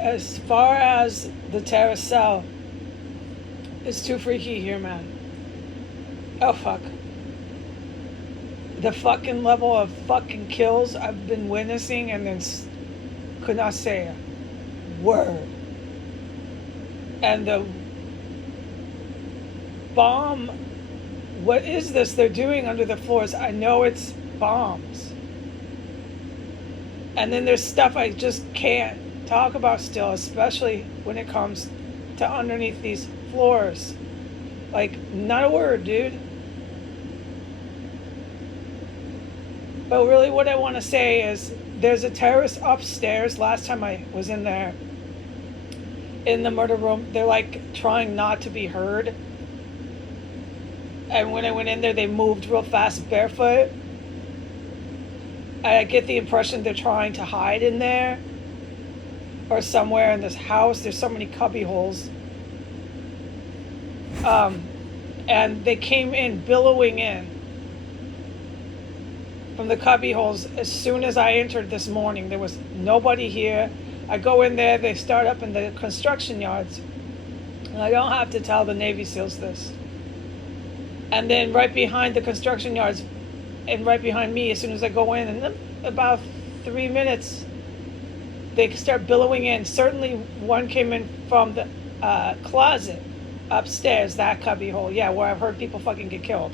As far as the terrace cell, it's too freaky here, man. Oh, fuck. The fucking level of fucking kills I've been witnessing and then could not say a word. And the bomb, what is this they're doing under the floors? I know it's bombs. And then there's stuff I just can't talk about still, especially when it comes to underneath these floors. Like, not a word, dude. But really what I want to say is there's a terrace upstairs. Last time I was in there, in the murder room, they're like trying not to be heard. And when I went in there, they moved real fast barefoot. I get the impression they're trying to hide in there or somewhere in this house. There's so many cubby holes. And they came in, billowing in from the cubby holes as soon as I entered this morning. There was nobody here. I go in there, they start up in the construction yards. And I don't have to tell the Navy SEALs this. And then right behind the construction yards and right behind me, as soon as I go in, and about 3 minutes, they start billowing in. Certainly one came in from the closet upstairs, that cubby hole. Yeah, where I've heard people fucking get killed.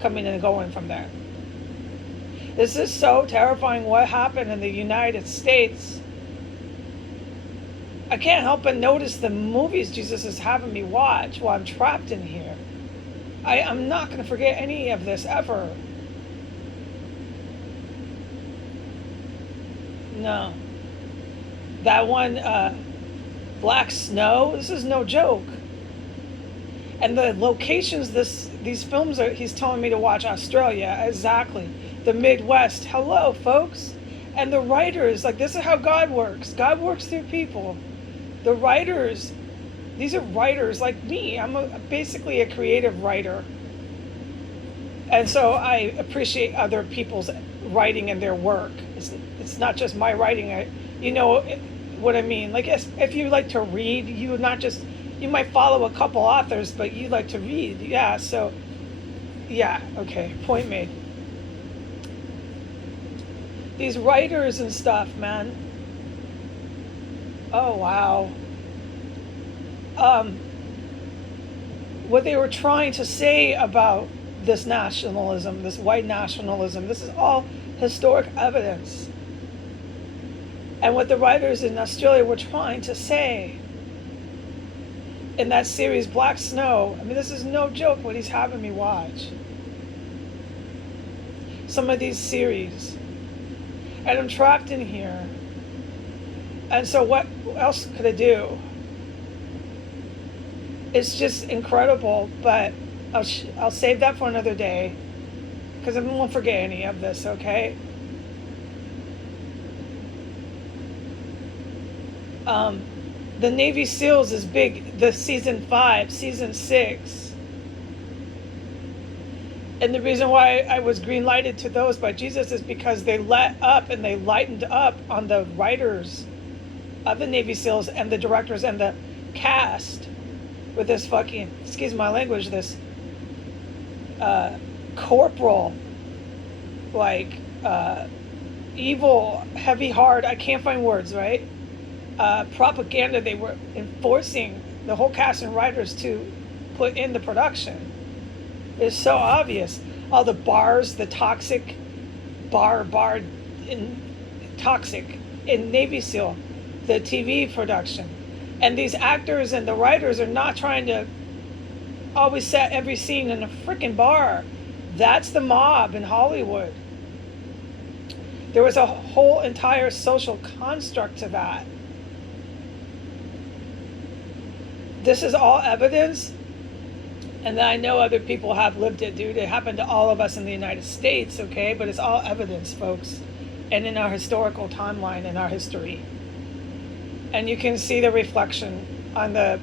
Coming and going from there. This is so terrifying what happened in the United States. I can't help but notice the movies Jesus is having me watch while I'm trapped in here. I'm not going to forget any of this ever. No. That one, Black Snow, this is no joke. And the locations these films are, he's telling me to watch Australia, exactly. The Midwest, hello folks. And the writers, like this is how God works. God works through people. The writers, these are writers like me. I'm basically a creative writer. And so I appreciate other people's writing and their work. It's not just my writing. You know what I mean? Like if you like to read, you might follow a couple authors, but you like to read. Yeah, so, yeah, okay, point made. These writers and stuff, man. Oh, wow. What they were trying to say about this nationalism, this white nationalism, this is all historic evidence. And what the writers in Australia were trying to say in that series, Black Snow, I mean, this is no joke what he's having me watch. Some of these series. And I'm trapped in here. And so what else could I do? It's just incredible, but I'll save that for another day because I won't forget any of this, okay? The Navy SEALs is big, the season 5, season 6. And the reason why I was green lighted to those by Jesus is because they let up and they lightened up on the writers of the Navy SEALs and the directors and the cast with this fucking, excuse my language, this corporal, like evil, heavy heart, I can't find words, right? Propaganda they were enforcing the whole cast and writers to put in the production. It's so obvious. All the bars, the toxic toxic in Navy SEAL, the TV production. And these actors and the writers are not trying to always set every scene in a freaking bar. That's the mob in Hollywood. There was a whole entire social construct to that. This is all evidence, and I know other people have lived it, dude. It happened to all of us in the United States, okay? But it's all evidence, folks, and in our historical timeline, in our history. And you can see the reflection on the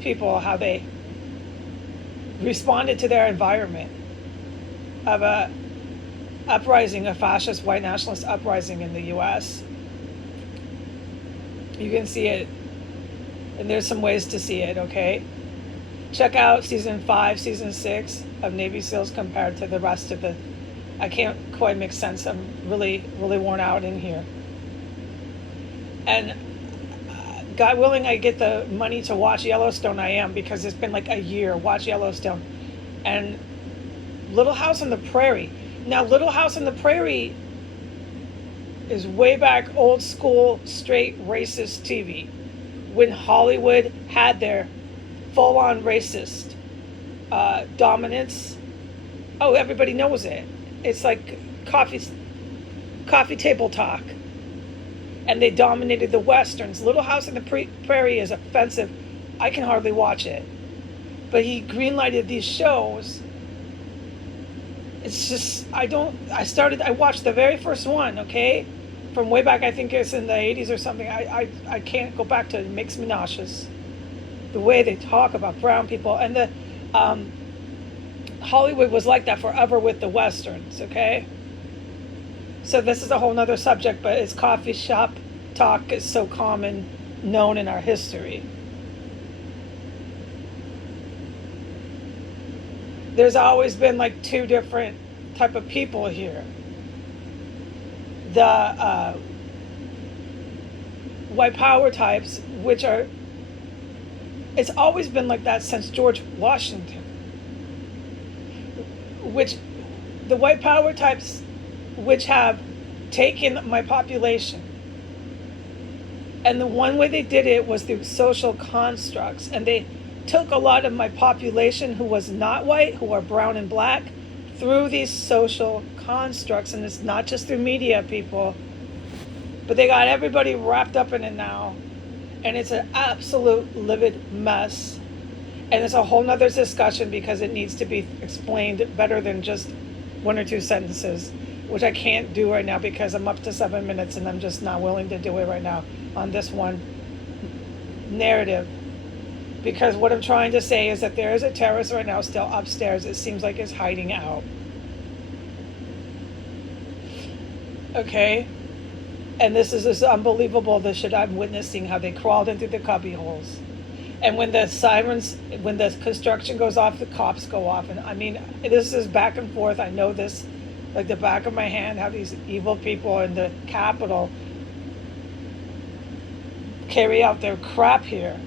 people, how they responded to their environment of a uprising, a fascist white nationalist uprising in the U.S. You can see it, and there's some ways to see it, okay? Check out season 5, season 6 of Navy SEALs compared to the rest of the. I can't quite make sense. I'm really, really worn out in here. And God willing, I get the money to watch Yellowstone. I am, because it's been like a year. Watch Yellowstone. And Little House on the Prairie. Now, Little House on the Prairie is way back old school, straight racist TV. When Hollywood had their full-on racist dominance. Oh, everybody knows it. It's like coffee table talk. And they dominated the westerns. Little House on the Prairie is offensive. I can hardly watch it. But he greenlighted these shows. It's just, I watched the very first one, okay? From way back, I think it's in the 80s or something. I can't go back to it. It makes me nauseous. The way they talk about brown people. And the Hollywood was like that forever with the westerns, okay? So this is a whole nother subject, but it's coffee shop talk is so common, known in our history. There's always been like two different type of people here. The white power types, which are, it's always been like that since George Washington. Which, the white power types, which have taken my population. And the one way they did it was through social constructs. And they took a lot of my population who was not white, who are brown and black, through these social constructs. And it's not just through media, people, but they got everybody wrapped up in it now. And it's an absolute livid mess. And it's a whole nother discussion, because it needs to be explained better than just one or two sentences, which I can't do right now because I'm up to 7 minutes and I'm just not willing to do it right now on this one narrative. Because what I'm trying to say is that there is a terrorist right now still upstairs. It seems like it's hiding out. Okay? And this is unbelievable, the shit I'm witnessing, how they crawled into the cubby holes. And when the sirens, when the construction goes off, the cops go off. And I mean, this is back and forth. I know this like the back of my hand, how these evil people in the Capitol carry out their crap here.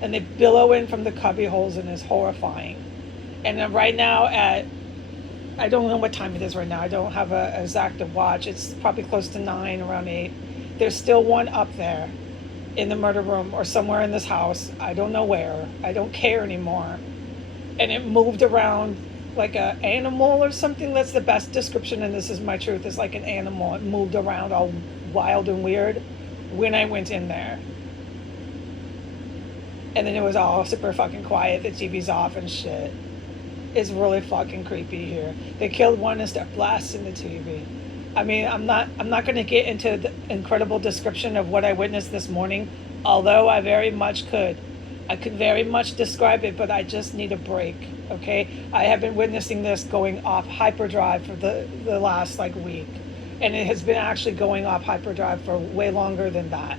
And they billow in from the cubby holes, and it's horrifying. And right now I don't know what time it is right now. I don't have an exact watch. It's probably close to 9, around 8. There's still one up there in the murder room or somewhere in this house. I don't know where. I don't care anymore. And it moved around like an animal or something. That's the best description, and this is my truth. It's like an animal. It moved around all wild and weird when I went in there. And then it was all super fucking quiet. The TV's off and shit. It's really fucking creepy here. They killed one and started blasting the TV. I mean, I'm not going to get into the incredible description of what I witnessed this morning, although I very much could. I could very much describe it, but I just need a break, okay? I have been witnessing this going off hyperdrive for the last like week. And it has been actually going off hyperdrive for way longer than that.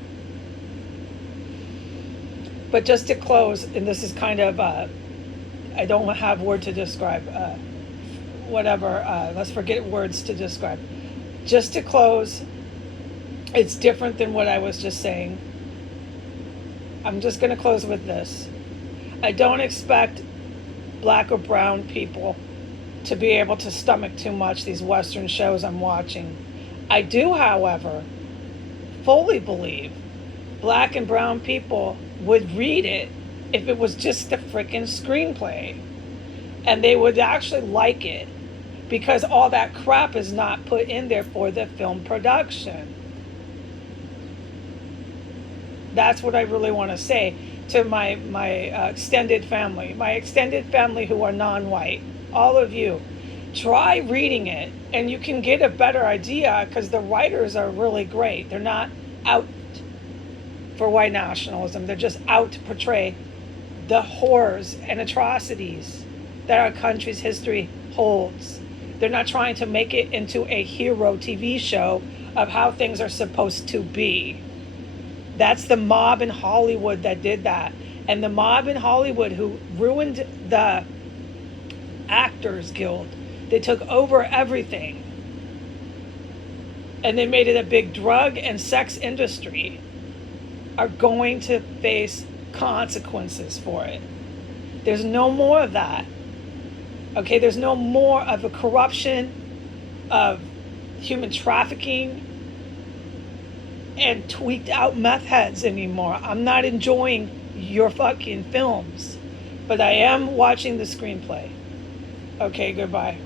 But just to close, and this is kind of, I don't have word to describe, let's forget words to describe. Just to close, it's different than what I was just saying. I'm just going to close with this. I don't expect black or brown people to be able to stomach too much these Western shows I'm watching. I do, however, fully believe black and brown people would read it if it was just a freaking screenplay. And they would actually like it, because all that crap is not put in there for the film production. That's what I really want to say to my extended family. My extended family who are non-white. All of you. Try reading it, and you can get a better idea, because the writers are really great. They're not out for white nationalism. They're just out to portray the horrors and atrocities that our country's history holds. They're not trying to make it into a hero TV show of how things are supposed to be. That's the mob in Hollywood that did that. And the mob in Hollywood who ruined the Actors Guild. They took over everything. And they made it a big drug and sex industry, are going to face consequences for it. There's no more of that. Okay, there's no more of a corruption, of human trafficking, and tweaked out meth heads anymore. I'm not enjoying your fucking films, but I am watching the screenplay. Okay, goodbye.